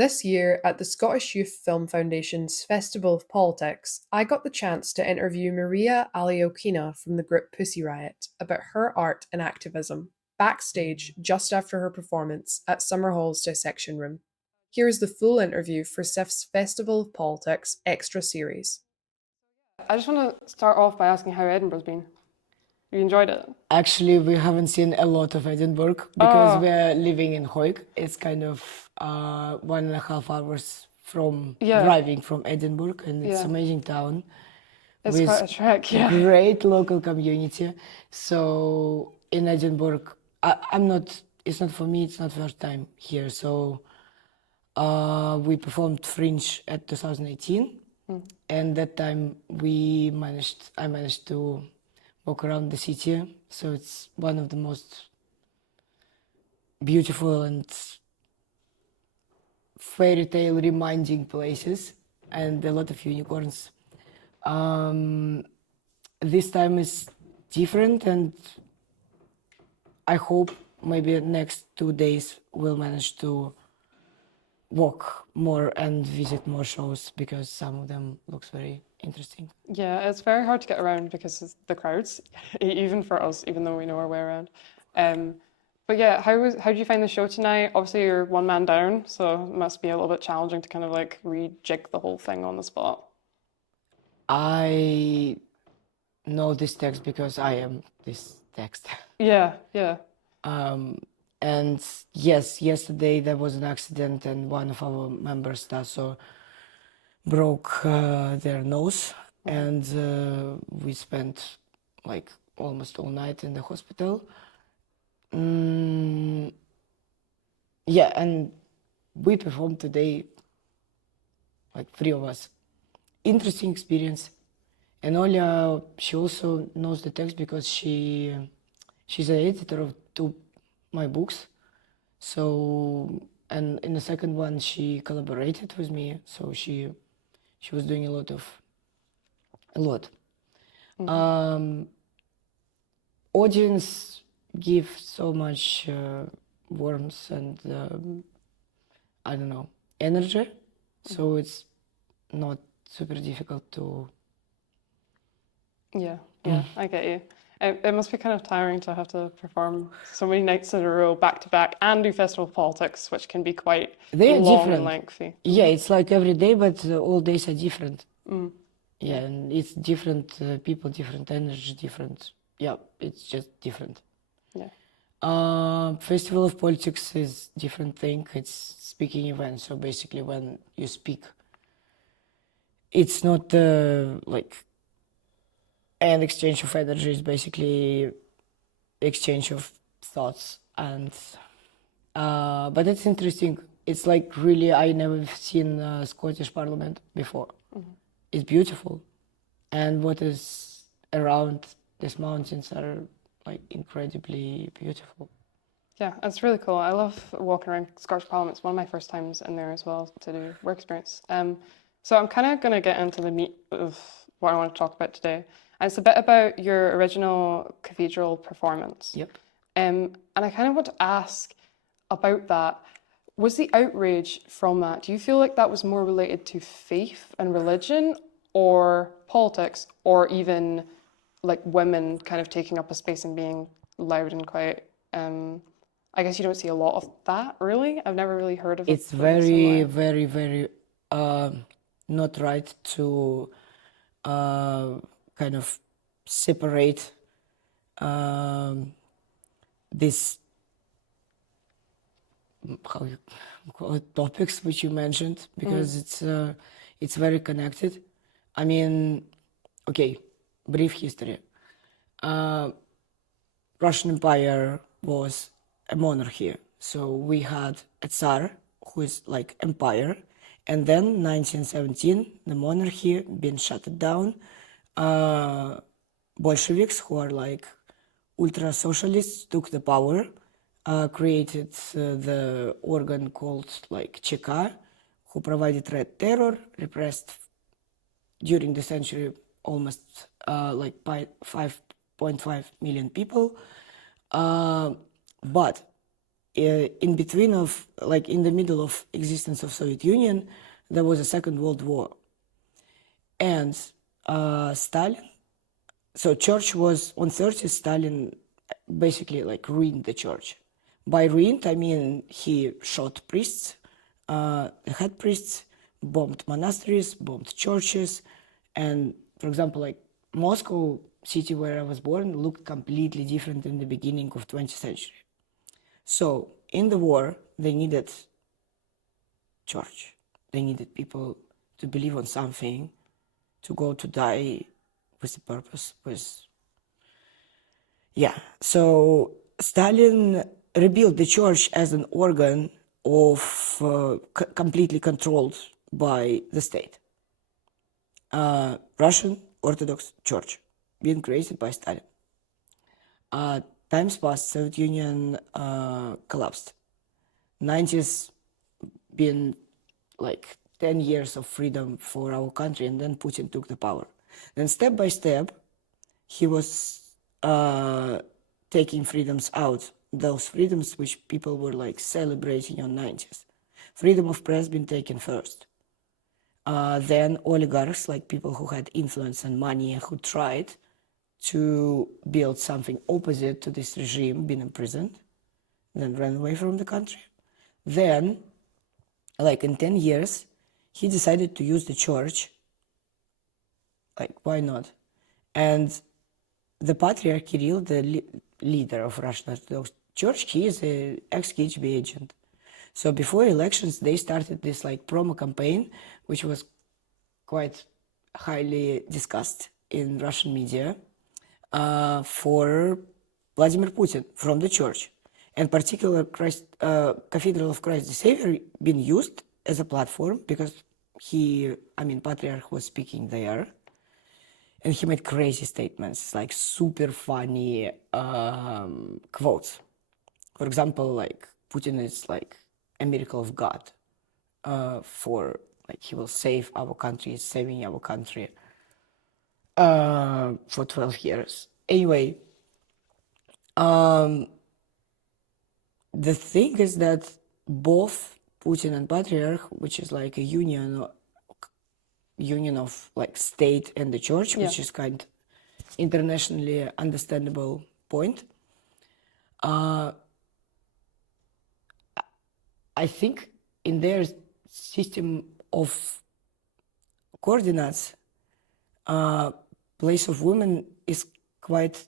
This year, at the Scottish Youth Film Foundation's Festival of Politics, I got the chance to interview Maria Aliokina from the group Pussy Riot about her art and activism, backstage just after her performance at Summerhall's Dissection Room. Here is the full interview for SIF's Festival of Politics Extra Series. I just want to start off by asking how Edinburgh's been. You enjoyed it? Actually, we haven't seen a lot of Edinburgh because we're living in Hawick. It's kind of 1.5 hours from driving from Edinburgh, and it's amazing town It's with quite a trek, yeah. great local community. So in Edinburgh, I'm not. It's not for me. It's not first time here. So we performed Fringe at 2018, and that time I managed to walk around the city. So it's one of the most beautiful and fairy tale reminding places, and a lot of unicorns. This time is different, and I hope maybe next 2 days we'll manage to walk more and visit more shows because some of them looks very interesting. Yeah, it's very hard to get around because of the crowds, even for us, even though we know our way around. But yeah, how did you find the show tonight? Obviously, you're one man down, so it must be a little bit challenging to kind of like rejig the whole thing on the spot. I know this text because I am this text. Yeah, yeah. And yes, yesterday there was an accident and one of our members, Tasso, broke their nose, and we spent like almost all night in the hospital. Yeah, and we performed today, like 3 of us. Interesting experience. And Olia, she also knows the text because she's an editor of two my books. So, and in the second one, she collaborated with me. So she was doing a lot. Audience give so much warmth and I don't know, energy. So it's not super difficult to. Yeah, I get you. It must be kind of tiring to have to perform so many nights in a row, back to back, and do festival politics, which can be quite They are long different. and lengthy. Yeah, it's like every day, but all days are different. Yeah, and it's different people, different energy, different. Yeah, it's just different. Yeah. Festival of Politics is different thing. It's speaking event. So basically, when you speak, it's not like an exchange of energy. It's basically exchange of thoughts, and but it's interesting. It's like really I never seen Scottish Parliament before. It's beautiful, and what is around these mountains are like incredibly beautiful. Yeah, it's really cool. I love walking around Scottish Parliament. It's one of my first times in there as well to do work experience. So I'm kind of going to get into the meat of what I want to talk about today. And it's a bit about your original cathedral performance. Yep. And I kind of want to ask about that. Was the outrage from that, do you feel like that was more related to faith and religion or politics, or even like women kind of taking up a space and being loud and quiet? I guess you don't see a lot of that, really. I've never really heard of it. It's very, very, very not right to kind of separate this, how you call it, topics which you mentioned, because it's very connected. I mean, okay, brief history. Russian Empire was a monarchy, so we had a Tsar, who is like empire, and then 1917 the monarchy been shut down. Bolsheviks, who are like ultra socialists, took the power, created the organ called like ЧК, who provided red terror, repressed during the century almost like 5.5 million people. But in between of, like in the middle of existence of Soviet Union, there was a Second World War. And Stalin, so church was on 30, Stalin basically like ruined the church. By ruined, I mean he shot priests, head priests, bombed monasteries, bombed churches, and for example, like Moscow city where I was born looked completely different in the beginning of 20th century. So in the war, they needed church. They needed people to believe on something, to go to die with a purpose, yeah. So Stalin rebuilt the church as an organ of completely controlled by the state. Russian Orthodox Church, being created by Stalin. Times passed, Soviet Union collapsed. 90s been like 10 years of freedom for our country, and then Putin took the power. Then step by step, he was taking freedoms out, those freedoms which people were like celebrating on 90s. Freedom of press been taken first. Then oligarchs, like people who had influence and money and who tried to build something opposite to this regime, been imprisoned, then ran away from the country. Then, like in 10 years, he decided to use the church. Like, why not? And the Patriarch Kirill, the leader of Russian Orthodox Church, he is an ex-KGB agent. So before elections, they started this like promo campaign, which was quite highly discussed in Russian media, for Vladimir Putin from the church. And particular Cathedral of Christ the Savior been used as a platform because Patriarch was speaking there. And he made crazy statements, like super funny quotes. For example, like Putin is like a miracle of God, for like he will save our country, is saving our country for 12 years. Anyway, the thing is that both Putin and Patriarch, which is like a union of like state and the church, which is kind of internationally understandable point. I think in their system of coordinates, place of women is quite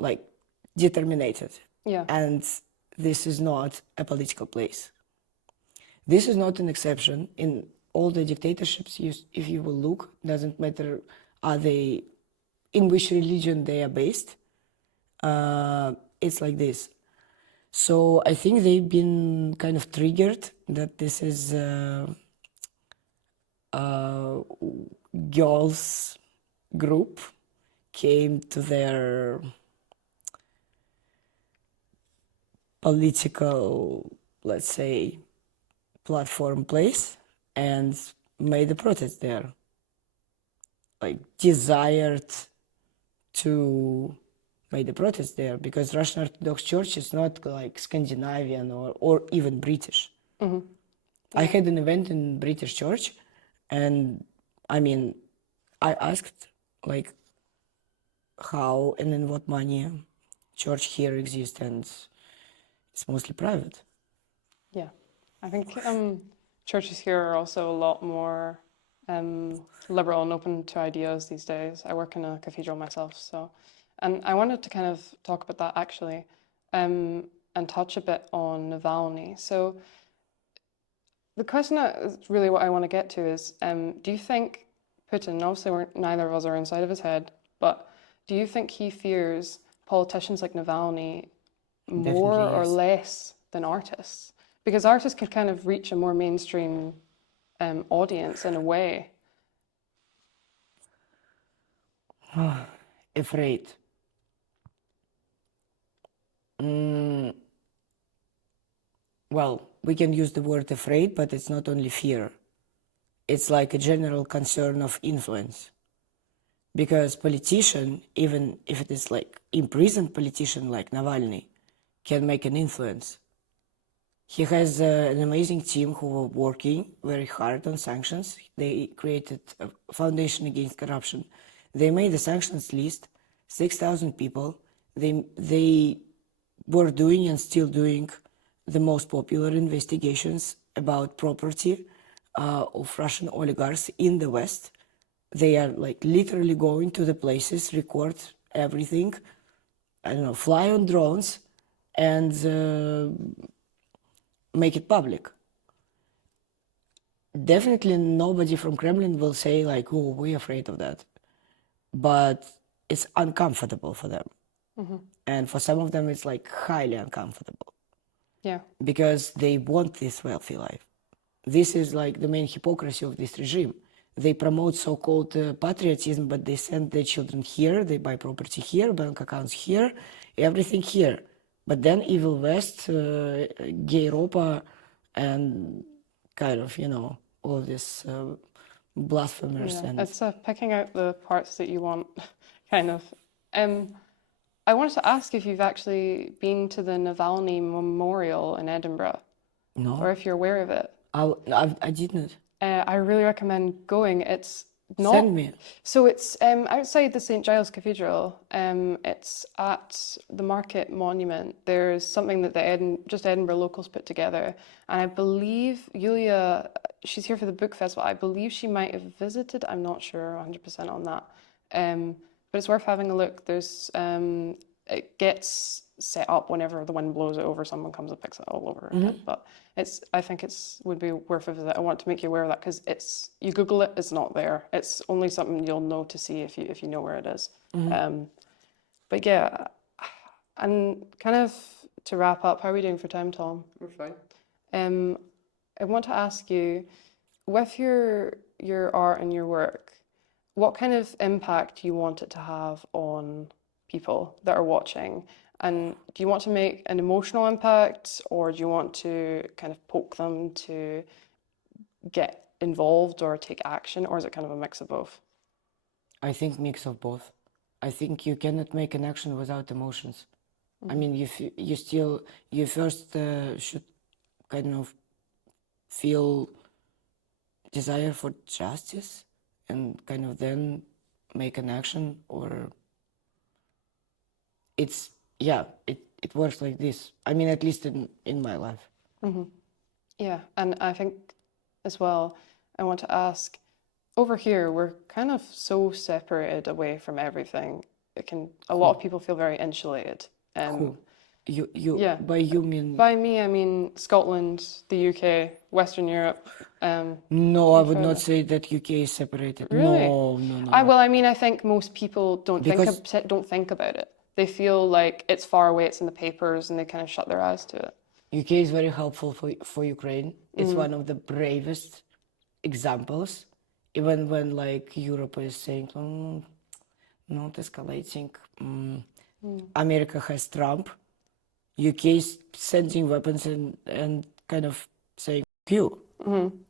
like determinated. Yeah. And this is not a political place. This is not an exception. In all the dictatorships, if you will look, doesn't matter in which religion they are based, it's like this. So I think they've been kind of triggered that this is girls group came to their political, let's say, platform place and made a protest there, like desired to make the protest there, because Russian Orthodox Church is not like Scandinavian or even British. Mm-hmm. I had an event in British church, and I asked like how and in what money church here exists, and it's mostly private. Yeah, I think churches here are also a lot more liberal and open to ideas these days. I work in a cathedral myself, and I wanted to kind of talk about that actually, and touch a bit on Navalny. So the question is really what I want to get to is, do you think Putin, obviously neither of us are inside of his head, but do you think he fears politicians like Navalny more Definitely, or yes. less than artists? Because artists can kind of reach a more mainstream audience in a way. Afraid. Well, we can use the word afraid, but it's not only fear. It's like a general concern of influence. Because politician, even if it is like imprisoned politician like Navalny, can make an influence He has an amazing team who were working very hard on sanctions. They created a foundation against corruption. They made a sanctions list, 6,000 people. They were doing and still doing the most popular investigations about property of Russian oligarchs in the West. They are like literally going to the places, record everything, I don't know, fly on drones and make it public. Definitely nobody from Kremlin will say like, oh, we're afraid of that. But it's uncomfortable for them. And for some of them, it's like highly uncomfortable Yeah. because they want this wealthy life. This is like the main hypocrisy of this regime. They promote so-called patriotism, but they send their children here, they buy property here, bank accounts here, everything here. But then evil West, gay Europa, and kind of, all this blasphemers Yeah. and It's picking out the parts that you want, kind of. I wanted to ask if you've actually been to the Navalny Memorial in Edinburgh, or no, if you're aware of it. I didn't. I really recommend going. It's not. Send me. So it's outside the St. Giles Cathedral. It's at the Market Monument. There's something that the Edinburgh locals put together, and I believe Yulia, she's here for the book festival. I believe she might have visited. I'm not sure 100% on that. But it's worth having a look. There's it gets set up whenever the wind blows it over. Someone comes and picks it all over again. But I think would be worth a visit. I want to make you aware of that because you Google it, it's not there. It's only something you'll know to see if you know where it is. But yeah, and kind of to wrap up, how are we doing for time, Tom? We're fine. I want to ask you, with your art and your work, what kind of impact do you want it to have on people that are watching? And do you want to make an emotional impact, or do you want to kind of poke them to get involved or take action, or is it kind of a mix of both? I think mix of both. I think you cannot make an action without emotions. I mean, you first should kind of feel desire for justice and kind of then make an action, or it works like this. I mean, at least in my life. Yeah, and I think as well, I want to ask, over here, we're kind of so separated away from everything. A lot of people feel very insulated. Who? Yeah. By you mean? By me, I mean Scotland, the UK, Western Europe. No, I would further. not say that UK is separated. Really? No. Well, I mean, I think most people don't Because- don't think about it. They feel like it's far away, it's in the papers, and they kind of shut their eyes to it. UK is very helpful for Ukraine. It's one of the bravest examples, even when like Europe is saying, not escalating. America has Trump. UK is sending weapons and kind of saying, you,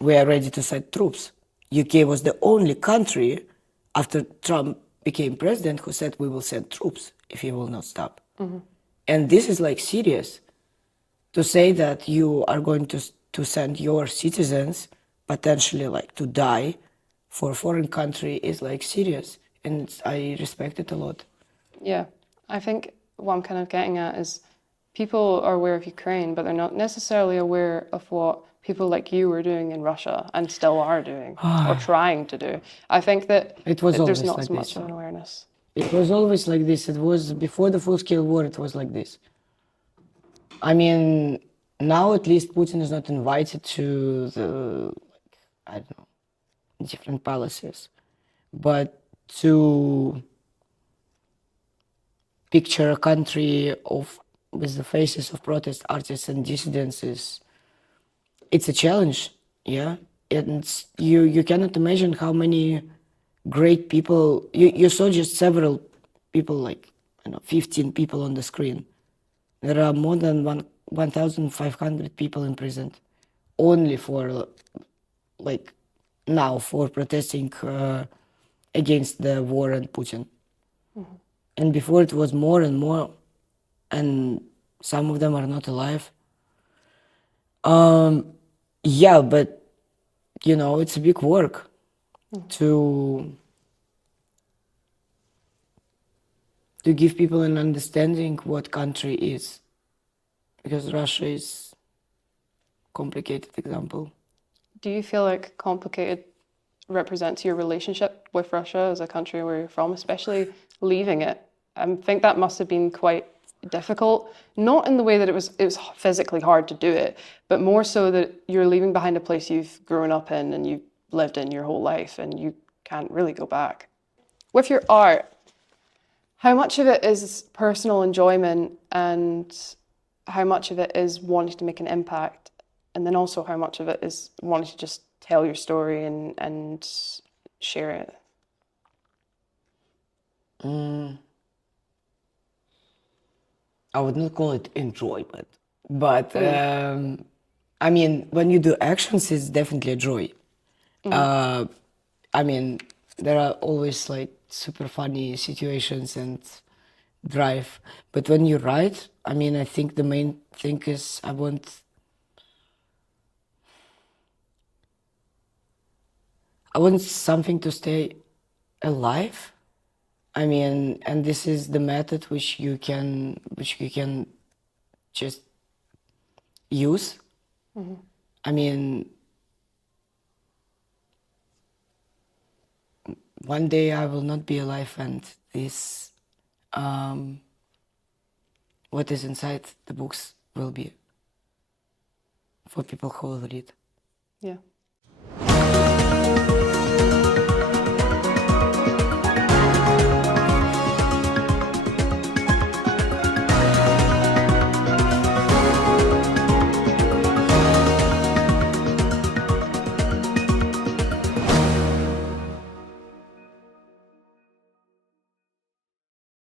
we are ready to send troops. UK was the only country after Trump became president who said we will send troops if he will not stop. And this is like serious. To say that you are going to send your citizens potentially like to die for a foreign country is like serious, and I respect it a lot. Yeah, I think what I'm kind of getting at is people are aware of Ukraine, but they're not necessarily aware of what people like you were doing in Russia and still are doing or trying to do. I think that It was there's always not like as much this. of an awareness. It was always like this. It was before the full-scale war. It was like this. I mean, now at least Putin is not invited to the, I don't know, different palaces, but to picture a country with the faces of protest artists and dissidents it's a challenge, yeah. And you cannot imagine how many great people you saw. Just several people, like 15 people on the screen. There are more than 1,500 people imprisoned only for like now for protesting against the war and Putin. And before it was more and more, and some of them are not alive. Yeah, but you know, it's a big work to give people an understanding what country is, because Russia is complicated example. Do you feel like complicated represents your relationship with Russia as a country where you're from, especially leaving it? I think that must have been quite difficult, not in the way that it was physically hard to do it, but more so that you're leaving behind a place you've grown up in and you've lived in your whole life and you can't really go back. With your art, how much of it is personal enjoyment and how much of it is wanting to make an impact? And then also how much of it is wanting to just tell your story and share it? I would not call it enjoyment, but I mean, when you do actions, it's definitely a joy. I mean, there are always like super funny situations and drive, but when you write, I mean, I think the main thing is I want something to stay alive. I mean, and this is the method which you can just use. I mean, one day I will not be alive, and this, what is inside the books will be for people who will read. Yeah.